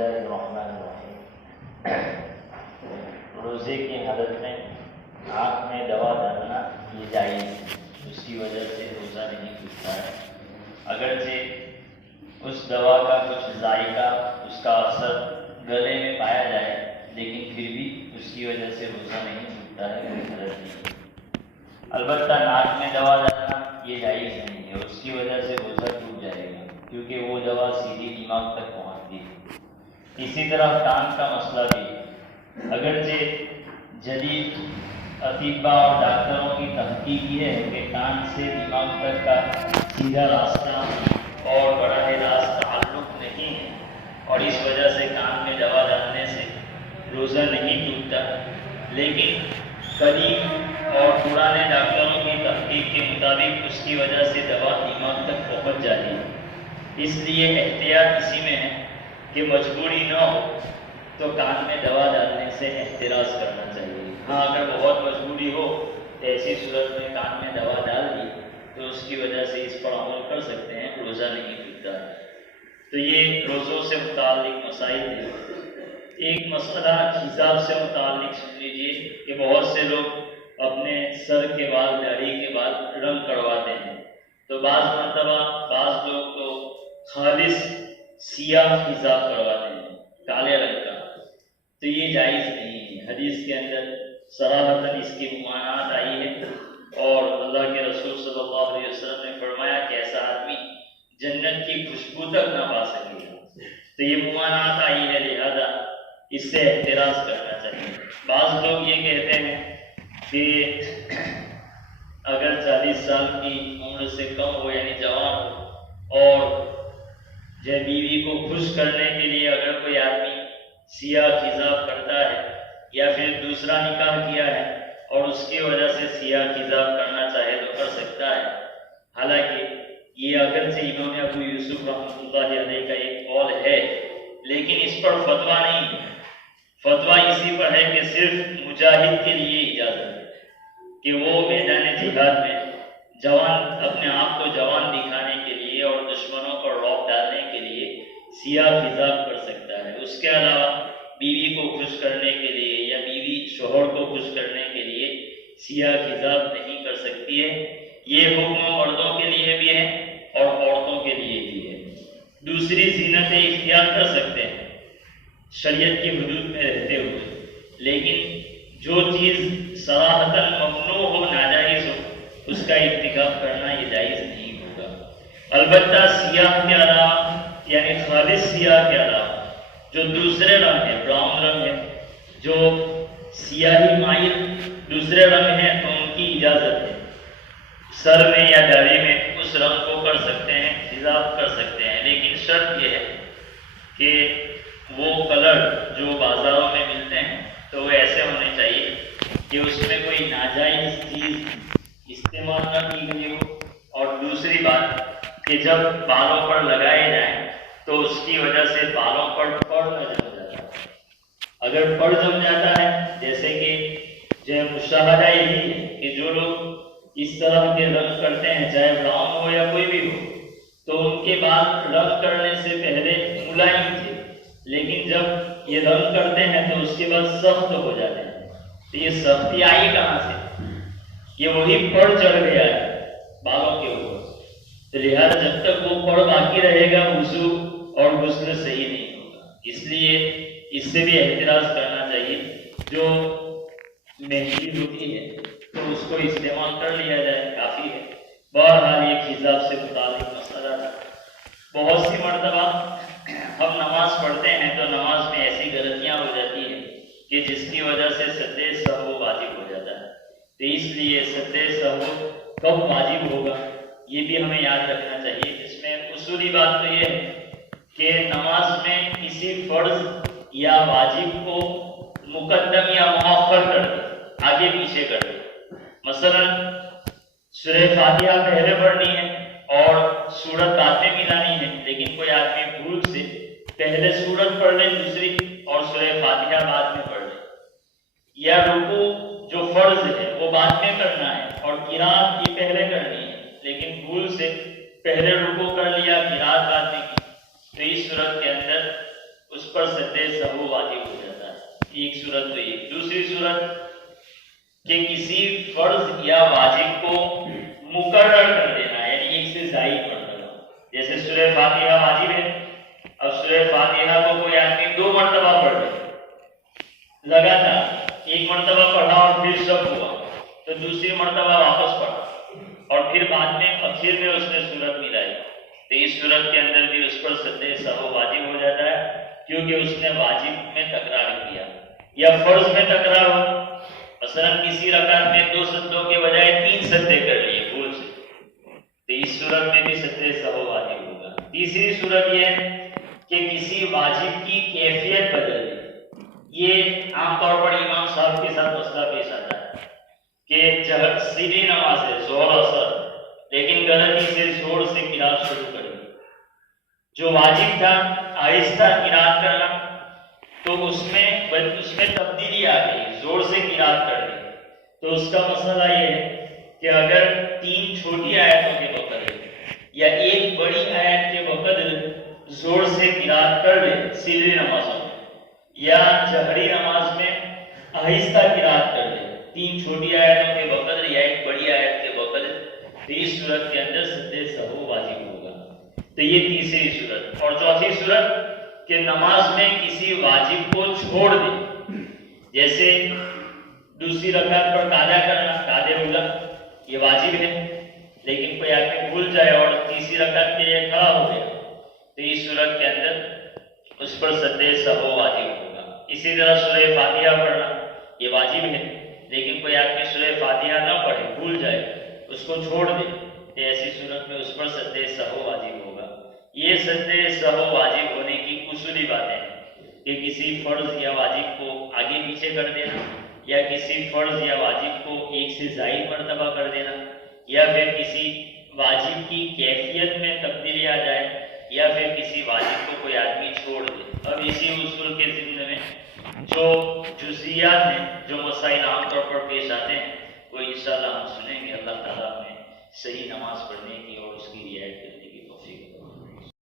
اللہ الرحمن الرحیم۔ روزے کی حالت میں آنکھ میں دوا ڈالنا یہ جائز ہے، اس کی وجہ سے روزہ نہیں ٹوٹتا ہے۔ اگرچہ اس دوا کا کچھ ذائقہ، اس کا اثر گلے میں پایا جائے، لیکن پھر بھی اس کی وجہ سے روزہ نہیں ٹوٹتا ہے، کوئی حرج نہیں۔ البتہ ناک میں دوا ڈالنا یہ جائز نہیں ہے، اس کی وجہ سے روزہ ٹوٹ جائے گا، کیونکہ وہ دوا سیدھی دماغ تک پہنچتی ہے۔ اسی طرح کان کا مسئلہ بھی ہے، اگرچہ جدید اطباء اور ڈاکٹروں کی تحقیق یہ ہے کہ کان سے دماغ تک کا سیدھا راستہ اور براہ راست تعلق نہیں ہے، اور اس وجہ سے کان میں دوا ڈالنے سے روزہ نہیں ٹوٹتا، لیکن قدیم اور پرانے ڈاکٹروں کی تحقیق کے مطابق اس کی وجہ سے دوا دماغ تک پہنچ جاتی ہے۔ اس لیے احتیاط اسی میں ہے کہ مجبوری نہ ہو تو کان میں دوا ڈالنے سے احتراز کرنا چاہیے۔ ہاں، اگر بہت مجبوری ہو تو ایسی صورت میں کان میں دوا ڈال دی تو اس کی وجہ سے اس پر عمل کر سکتے ہیں، روزہ نہیں ٹوٹتا۔ تو یہ روزوں سے متعلق مسائل ہیں۔ ایک مسئلہ حساب سے متعلق سن لیجیے کہ بہت سے لوگ اپنے سر کے بال، داڑھی کے بال رنگ کرواتے ہیں، تو بعض مرتبہ بعض لوگ تو خالص سیاہ حجاب کرواتے ہیں، کالے رنگ کا، تو یہ جائز نہیں ہے۔ حدیث کے اندر صراحتاً اس کی ممانعت آئی ہے، اور اللہ کے رسول صلی اللہ علیہ وسلم نے فرمایا کہ ایسا آدمی جنت کی خوشبو تک نہ پا سکے گا۔ تو یہ ممانعت آئی ہے، لہذا اس سے احتراز کرنا چاہیے۔ بعض لوگ یہ کہتے ہیں کہ اگر 40 سال کی عمر سے کم ہو، یعنی جوان ہو، اور جو بیوی کو خوش کرنے کے لیے اگر کوئی آدمی سیاہ حجاب کرتا ہے یا پھر دوسرا نکاح کیا ہے اور اس کی وجہ سے سیاہ حجاب کرنا چاہے تو کر سکتا ہے۔ حالانکہ یہ اگرچہ امام ابو یوسف رحمۃ اللہ علیہ کا ایک قول ہے، لیکن اس پر فتویٰ نہیں ہے۔ فتویٰ اسی پر ہے کہ صرف مجاہد کے لیے اجازت ہے کہ وہ میدان جہاد میں جوان، اپنے آپ کو جوان دکھانے کے لیے اور دشمنوں پر رعب ڈالنے کے لیے سیاہ حجاب کر سکتا ہے۔ اس کے علاوہ بیوی کو خوش کرنے کے لیے یا بیوی شوہر کو خوش کرنے کے لیے سیاہ حجاب نہیں کر سکتی ہے۔ یہ حکم مردوں کے لیے بھی ہے اور عورتوں کے لیے بھی ہے۔ دوسری زینتیں اختیار کر سکتے ہیں شریعت کی حدود میں رہتے ہوئے، لیکن جو چیز صراحتاً ممنوع ہو، ناجائز ہو، اس کا ارتکاب کرنا یہ جائز نہیں ہوگا۔ البتہ سیاہ کے علاوہ، یعنی خالص سیاہ کے علاوہ جو دوسرے رنگ ہیں، براؤن رنگ ہے، جو سیاہی مائل دوسرے رنگ ہیں، تو ان کی اجازت ہے۔ سر میں یا داڑھی میں اس رنگ کو کر سکتے ہیں، حجاب کر سکتے ہیں، لیکن شرط یہ ہے کہ وہ کلر جو بازاروں میں ملتے ہیں تو وہ ایسے ہونے چاہیے کہ اس میں کوئی ناجائز چیز استعمال نہ کی گئی ہو، اور دوسری بات کہ جب بالوں پر لگائے جائیں تو اس کی وجہ سے بالوں پر پڑ نہ جم جاتا ہے۔ اگر پڑ جم جاتا ہے، جیسے کہ جو مشاہدہ یہی ہے کہ جو لوگ اس طرح کے رنگ کرتے ہیں، چاہے براؤن ہو یا کوئی بھی ہو، تو ان کے بال رنگ کرنے سے پہلے ملائم تھے، لیکن جب یہ رنگ کرتے ہیں تو اس کے بعد سخت ہو جاتے ہیں۔ تو یہ سختی آئی کہاں سے؟ یہ وہی پڑ چڑھ گیا ہے بالوں کے اوپر، تو لہٰذا جب تک وہ پڑ باقی رہے گا وضو اور غسل صحیح نہیں ہوگا۔ اس لیے اس سے بھی احتراز کرنا چاہیے۔ جو مہندی ہوتی ہے تو اس کو استعمال کر لیا جائے، کافی ہے۔ بہرحال ایک حجاب سے متعلق مسئلہ تھا۔ بہت سی مرتبہ ہم نماز پڑھتے ہیں تو نماز میں ایسی غلطیاں ہو جاتی ہیں کہ جس کی وجہ سے سجدہ سہو واجب ہو جاتا ہے۔ تو اس لیے سجدہ سہو کب واجب ہوگا یہ بھی ہمیں یاد رکھنا چاہیے۔ اس میں اصولی بات تو یہ ہے کہ نماز میں کسی فرض یا واجب کو مقدم یا مؤخر کر دے، آگے پیچھے کر دے۔ مثلا سورہ فاتحہ پہلے پڑھنی ہے اور سورت بعد میں ملانی ہے، لیکن کوئی آدمی بھول سے پہلے سورت پڑھ لے دوسری اور سورہ فاتحہ بعد میں پڑھ لے، یا رکوع جو فرض ہے وہ بعد میں کرنا ہے اور قرات یہ پہلے کرنی ہے، لیکن بھول سے پہلے رکوع کر لیا، قرات بعد میں کی، تو اس صورت کے اندر اس اس پر سجدے سہو واجب ہو جاتا ہے۔ ایک صورت تو یہ۔ دوسری صورت کہ کسی فرض یا واجب کو مقرر کر دینا، یعنی ایک سے زائد مرتبہ، جیسے سورہ فاتحہ واجب ہے، اب سورہ فاتحہ کو کوئی آدمی 2 مرتبہ پڑھ لے لگاتار، ایک مرتبہ پڑھا اور پھر شک ہوا تو دوسری مرتبہ واپس پڑھا اور پھر بعد میں آخر میں اس نے صورت ملائی، تو اس صورت کے اندر بھی اس پر سجدہ سہو واجب ہو جاتا ہے، کیونکہ اس نے واجب میں تکرار کیا یا فرض میں تکرار ہو۔ مثلا کسی رکعت میں 2 سجدوں کے بجائے 3 سجدے کر لیے بھول سے، تو اس صورت میں بھی سجدہ سہو واجب ہوگا۔ تیسری صورت یہ ہے کہ کسی واجب کی کیفیت بدل دے، یہ عام طور پر امام صاحب کے ساتھ مسئلہ پیش آتا ہے کہ سیدھی نماز ہے ظہر اثر، لیکن غلطی سے زور سے قرات شروع کر دی، جو واجب تھا آہستہ قرات کرنا تو اس میں تبدیلی آ گئی، زور سے قرات کر دی، تو اس کا مسئلہ یہ ہے کہ اگر 3 چھوٹی آیتوں کے وقت یا ایک بڑی آیت کے وقت زور سے قرات کر لے سری نمازوں میں، یا جہری نماز میں آہستہ قرات کر لے 3 چھوٹی آیتوں کے وقت یا ایک بڑی آیت کے وقت، تو اس صورت کے اندر سجدہ سہو واجب ہوگا۔ تو یہ تیسری صورت۔ اور چوتھی صورت کہ نماز میں کسی واجب کو چھوڑ دے، جیسے دوسری رکعت پر قاعدہ کرنا، قاعدہ اولا یہ واجب ہے، لیکن کوئی آدمی بھول جائے اور تیسری رکعت کے لیے کھڑا ہو گیا، تو اس صورت کے اندر اس پر سجدہ سہو واجب ہوگا۔ اسی طرح سورہ فاتحہ پڑھنا یہ واجب ہے، لیکن کوئی آدمی سورہ فاتحہ نہ پڑھے بھول جائے، اس کو چھوڑ دے، تو ایسی صورت میں اس پر سجدہ سہو واجب ہوگا۔ یہ سجدہ سہو واجب ہونے کی اصولی باتیں ہیں کہ کسی فرض یا واجب کو آگے پیچھے کر دینا، یا کسی فرض یا واجب کو ایک سے زائد مرتبہ کر دینا، یا پھر کسی واجب کی کیفیت میں تبدیلی آ جائے، یا پھر کسی واجب کو کوئی آدمی چھوڑ دے۔ اب اسی اصول کے ضمن میں جو جزئیات ہیں، جو مسائل عام طور پر پیش آتے ہیں، وہ انشاءاللہ ہم سنیں گے۔ اللہ تعالیٰ ہمیں صحیح نماز پڑھنے کی اور اس کی رعایت کرنے کی